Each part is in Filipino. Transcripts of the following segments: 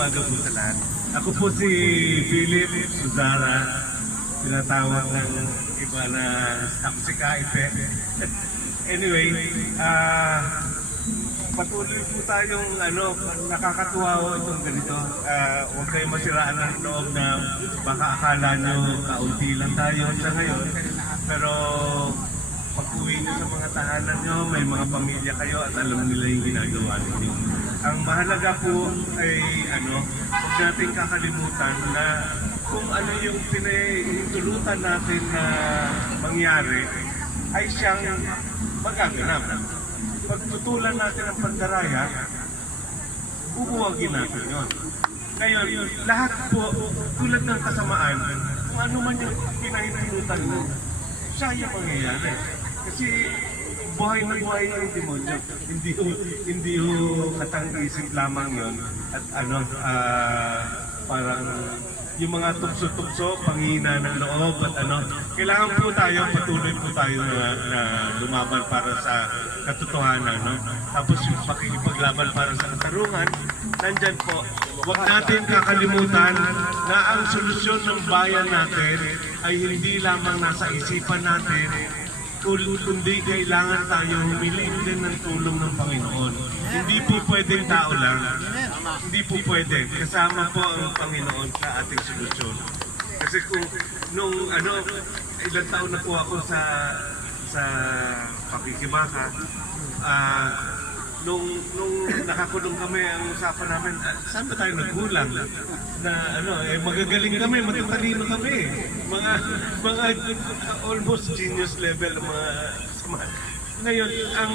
umaga po sa lahat. Ako po si Philip Suzara, tinatawag ng iba na ako si Kaipe. Anyway, patuloy po tayong nakakatuwa ho itong ganito. Huwag kayong masiraan ng loob na baka akala nyo kaunti lang tayo sa ngayon. Pero pag-uwi nyo sa mga tahanan nyo, may mga pamilya kayo at alam nila yung ginagawa ninyo. Ang mahalaga po ay huwag natin kakalimutan na kung ano yung pinahintulutan natin na mangyari ay siyang magaganap. Pagtutulan natin ang pandaraya, ubuwagin natin yun. Ngayon, lahat po, tulad ng kasamaan, kung ano man yung pinahintulutan mo, siya yung mangyayari. Kasi buhay na buhay yung demonyo. Hindi ho katang-isip lamang yun. At parang yung mga tukso-tukso, panghina ng loob at kailangan po tayo, patuloy po tayo na lumaban para sa katotohanan. Tapos yung pakikipaglaban para sa katarungan, nandyan po. Huwag natin kakalimutan na ang solusyon ng bayan natin ay hindi lamang nasa isipan natin, kundi kailangan tayo humiling din ng tulong ng Panginoon. Hindi po pwedeng tao lang. Hindi po pwede. Kasama po ang Panginoon sa ating solusyon. Kasi kung nung ilang taon na po ako sa pakikibaka, nung nakakulong kami, ang usapan namin, saan ba tayo nagkulang? Na magagaling kami, matatalino kami. Mga almost genius level ang mga kasama. Ngayon, ang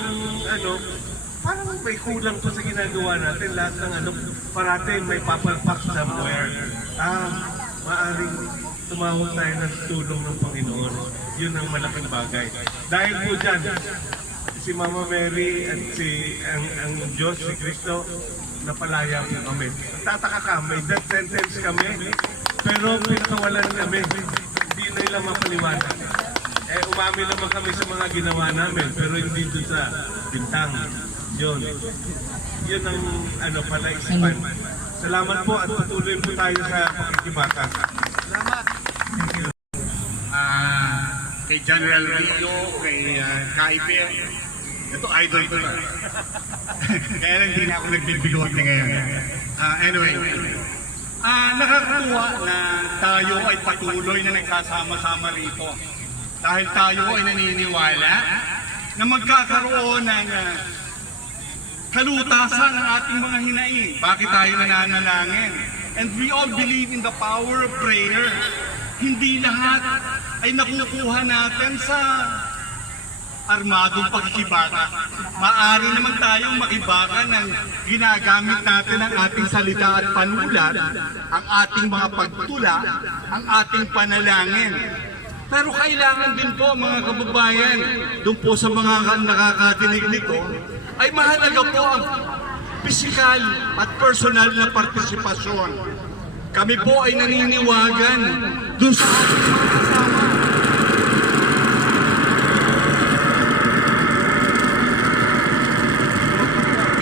parang may kulang po sa ginagawa natin. Lahat ng parating may papalpak somewhere. Maaring tumawag tayo ng tulong ng Panginoon. Yun ang malaking bagay. Dahil po dyan, si Mama Mary at ang Diyos, si Kristo, napalaya po kami. Tataka ka, may death sentence kami, pero pinakawalan kami. Hindi nila mapaliwanag. Umamin naman kami sa mga ginawa namin, pero hindi doon sa bintang. Yun ang palaisipan. Salamat po at patuloy po tayo sa pakikibaka. Salamat. Kay General Rio, kay Kaipe, ito idol ko na. Kaya lang hindi na ako nagbibigote ngayon. Anyway, nakakatuwa na tayo ay patuloy na nagsasama-sama rito. Dahil tayo ay naniniwala na magkakaroon ng kalutasan ng ating mga hinaing. Bakit tayo nananalangin? And we all believe in the power of prayer. Hindi lahat ay nakukuha natin sa armadong pagkibaka. Maaari naman tayong makibaka ng ginagamit natin ang ating salita at panulat, ang ating mga pagtula, ang ating panalangin. Pero kailangan din po mga kababayan, doon po sa mga nakakatinig nito, ay mahalaga po ang pisikal at personal na partisipasyon. Kami po ay naniniwagan doon sa ating mga kasama.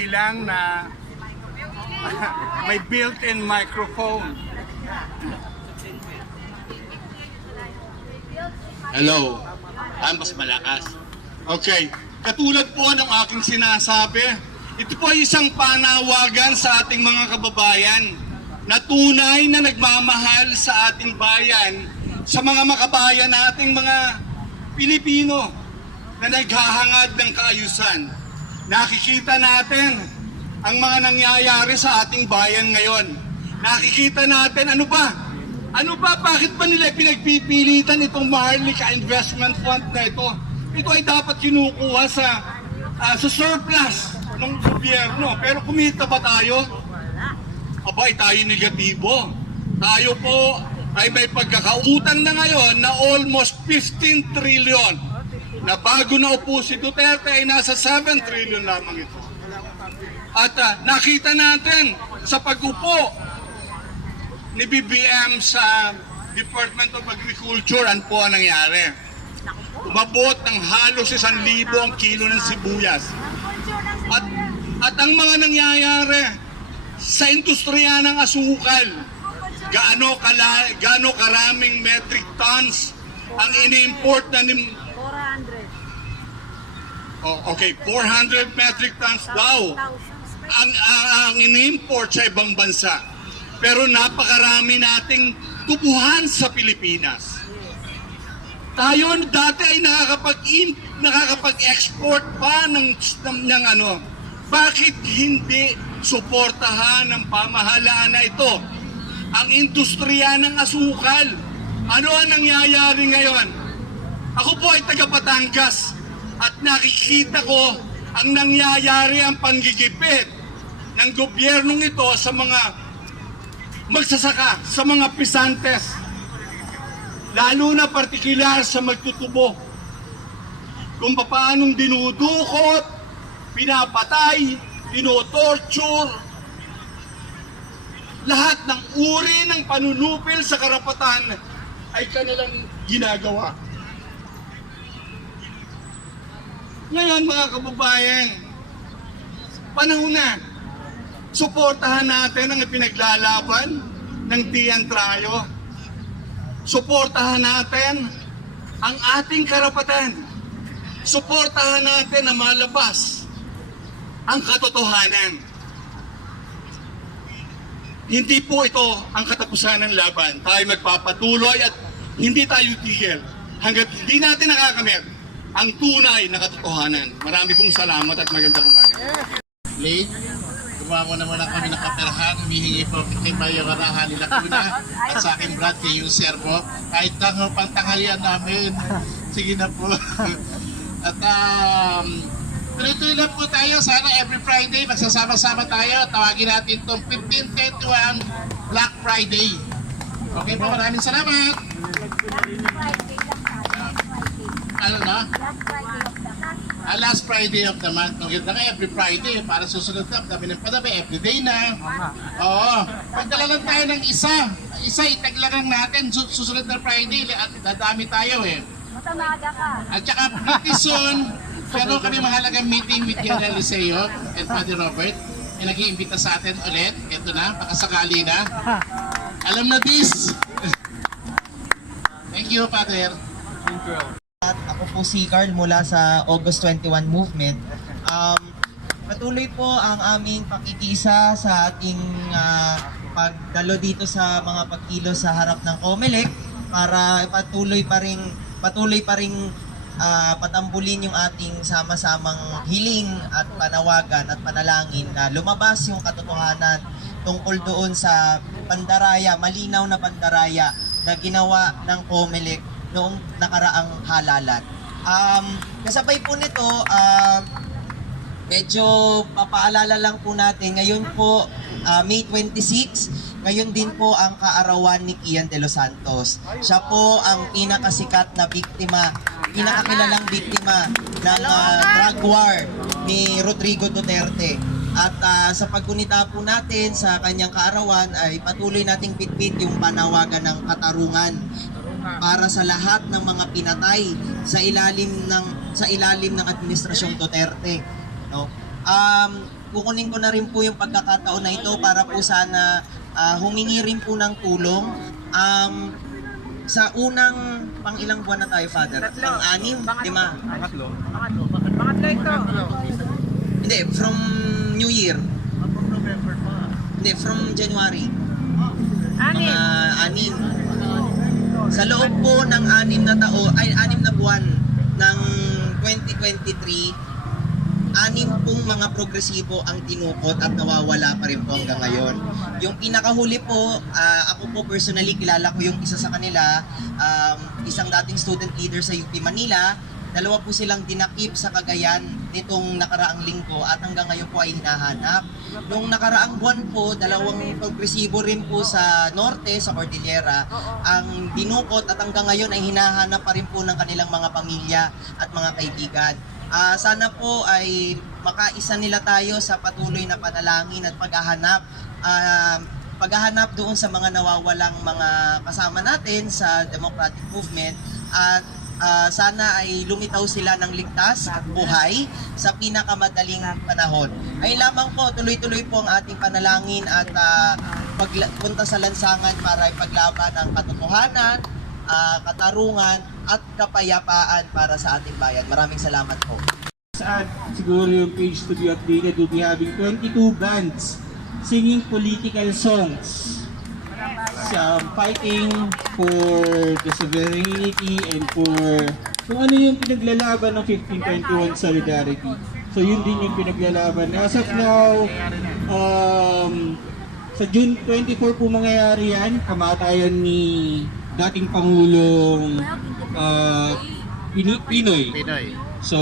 Ilang na may built-in microphone. Hello. Mas malakas. Okay. Katulad po ng aking sinasabi, ito po ay isang panawagan sa ating mga kababayan na tunay na nagmamahal sa ating bayan, sa mga makabayan nating mga Pilipino na naghahangad ng kaayusan. Nakikita natin ang mga nangyayari sa ating bayan ngayon. Nakikita natin ano ba, bakit ba nila pinagpipilitan itong Maharlika Investment Fund na ito? Ito ay dapat kinukuha sa surplus ng gobyerno. Pero kumita ba tayo? Abay, tayo negatibo. Tayo po ay may pagkakautang na ngayon na almost 15 trillion. Na bago na upo si Duterte ay nasa 7 trillion lamang ito. At nakita natin sa pag-upo ni BBM sa Department of Agriculture, ano po ang nangyari? Umabot ng halos 1,000 ang kilo ng sibuyas. At ang mga nangyayari sa industriya ng asukal, gaano karaming metric tons ang ini-import na 400. okay, 400 metric tons daw ang ini-import sa ibang bansa. Pero napakarami nating tubuhan sa Pilipinas. Tayo dati ay nakakapag-export pa ng ano. Bakit hindi suportahan ng pamahalaan na ito ang industriya ng asukal? Ano ang nangyayari ngayon? Ako po ay taga Batangas at nakikita ko ang nangyayari, ang panggigipit ng gobyernong ito sa mga magsasaka, sa mga pisantes, lalo na partikular sa magtutubo, kung paanong dinudukot, pinapatay, tinotorture, lahat ng uri ng panunupil sa karapatan ay kanilang ginagawa. Ngayon mga kababayan, panahon na, suportahan natin ang ipinaglalaban ng Tian Trayo. Suportahan natin ang ating karapatan. Suportahan natin na malabas ang katotohanan. Hindi po ito ang katapusan ng laban. Tayo magpapatuloy at hindi tayo tigil hanggat hindi natin nakakamit ang tunay na katotohanan. Marami pong salamat at magandang umaga. Late, gumawa ko naman kami ng kaperahan, humihingi po kay Mayor Arahani Lacuna at sa aking brad kay yung servo. Kahit lang pantanghalian namin, sige na po. At tuloy-tuloy lang po tayo, sana every Friday magsasama-sama tayo. Tawagin natin itong 1521 Black Friday. Okay po, maraming salamat. Ano na? Last Friday of the month. Maganda nga every Friday para susunod na. Dami ng padami, everyday na. Oo. Pagdala lang tayo ng isa itaglaran natin susunod na Friday at dadami tayo eh. Matamaga ka. At saka pretty soon, meron kami mahalagang meeting with General Liceo and Father Robert. May nag-iimbita sa atin ulit. Ito na, pakasakali na. Alam na this. Thank you, Father. At ako po si Carl mula sa August 21 Movement. Patuloy po ang aming pakikisa sa ating pagdalo dito sa mga pagkilos sa harap ng COMELEC para patuloy pa ring patambulin yung ating sama-samang hiling at panawagan at panalangin na lumabas yung katotohanan tungkol doon sa pandaraya, malinaw na pandaraya na ginawa ng COMELEC noong nakaraang halalan. Kasabay po nito, medyo papaalala lang po natin, ngayon po, May 26, ngayon din po ang kaarawan ni Kian de los Santos. Siya po ang pinakasikat na biktima, pinakakilalang biktima ng drug war ni Rodrigo Duterte. At sa paggunita po natin sa kanyang kaarawan ay patuloy nating bitbit yung panawagan ng katarungan para sa lahat ng mga pinatay sa ilalim ng administrasyong Duterte, no? Kukunin ko na rin po yung pagkakataon na ito para po sana humingi rin po ng tulong. Sa unang pang-ilang buwan na tayo, Father? Pang-anim? 5? Pangatlo ito. Hindi, from New Year. Hindi, from January. Mga 6. Sa loob po ng 6 na buwan ng 2023, 6 pong mga progresibo ang tinukot at nawawala pa rin po hanggang ngayon. Yung pinakahuli po, ako po personally, kilala ko yung isa sa kanila, isang dating student leader sa UP Manila. 2 po silang dinakip sa Cagayan nitong nakaraang linggo at hanggang ngayon po ay hinahanap. Nung nakaraang buwan po, 2 progresibo rin po sa norte, sa Cordillera, ang dinukot at hanggang ngayon ay hinahanap pa rin po ng kanilang mga pamilya at mga kaibigan. Sana po ay makaisa nila tayo sa patuloy na panalangin at paghahanap doon sa mga nawawalang mga kasama natin sa democratic movement at sana ay lumitaw sila ng ligtas at buhay sa pinakamadaling panahon. Ay lamang po, tuloy-tuloy po ang ating panalangin at pagpunta sa lansangan para ipaglaban ang katotohanan, katarungan at kapayapaan para sa ating bayan. Maraming salamat po. At siguro yung page to be updated, will be having 22 bands singing political songs, fighting for the sovereignty and for kung ano yung pinaglalaban ng 1521 Solidarity. So yun din yung pinaglalaban. As of now, sa June 24 po mangyayari yan, kamatayan ni dating Pangulong Pinoy. So,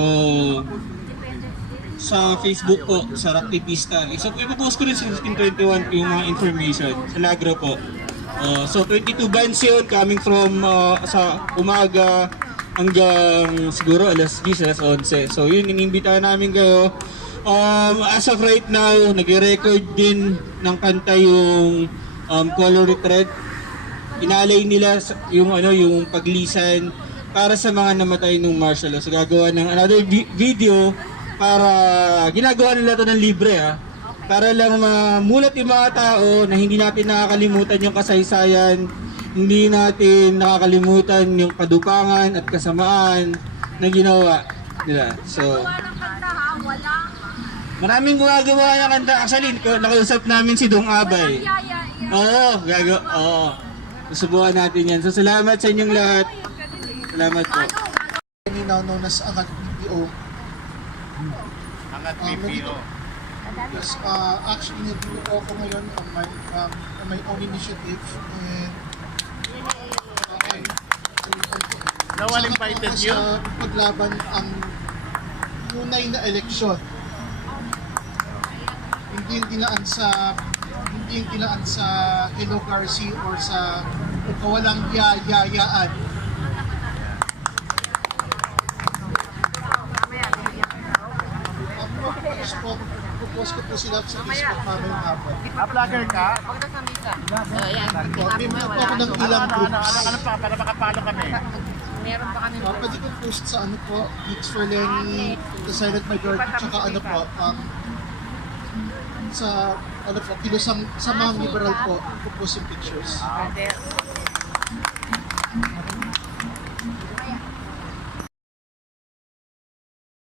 sa Facebook po, sa Raktivista. So, ipopost ko rin sa 1521 yung mga information sa Lagro po. So, 22 bands yun coming from sa umaga hanggang siguro alas 10, alas 11. So, yun, inimbitahan namin kayo. As of right now, nag-record din ng kanta yung Colored Red. Inalay nila yung yung paglisan para sa mga namatay ng martial law. So gagawa ng another video para ginagawa nila to ng libre para lang mamulat yung mga tao na hindi natin nakakalimutan yung kasaysayan, hindi natin nakakalimutan yung kadupangan at kasamaan na ginawa nila. So maraming gumagawa ng kanta. Actually, nakausap namin si Dong Abay. Oo. Susubukan natin yan. So, salamat sa inyong lahat. Salamat po. Now known as Angat PPO. Angat PPO. Yes, actually, nag-PPO ako ngayon on my own initiative. And No one invited you? Sa paglaban ang tunay na eleksyon. Hindi yung dinaan sa Hello Garci or sa kawalang yayaan. Post ko po sila sa Facebook mamayang hapon. Vlogger ka? Member po ako ng ilang groups. Ano pa? Para makapalo kami. Meron pa kami. Pwede ko post sa Geeks for Lenny, The Silent Majority, tsaka sa kilusang sa mga liberal po, post yung pictures.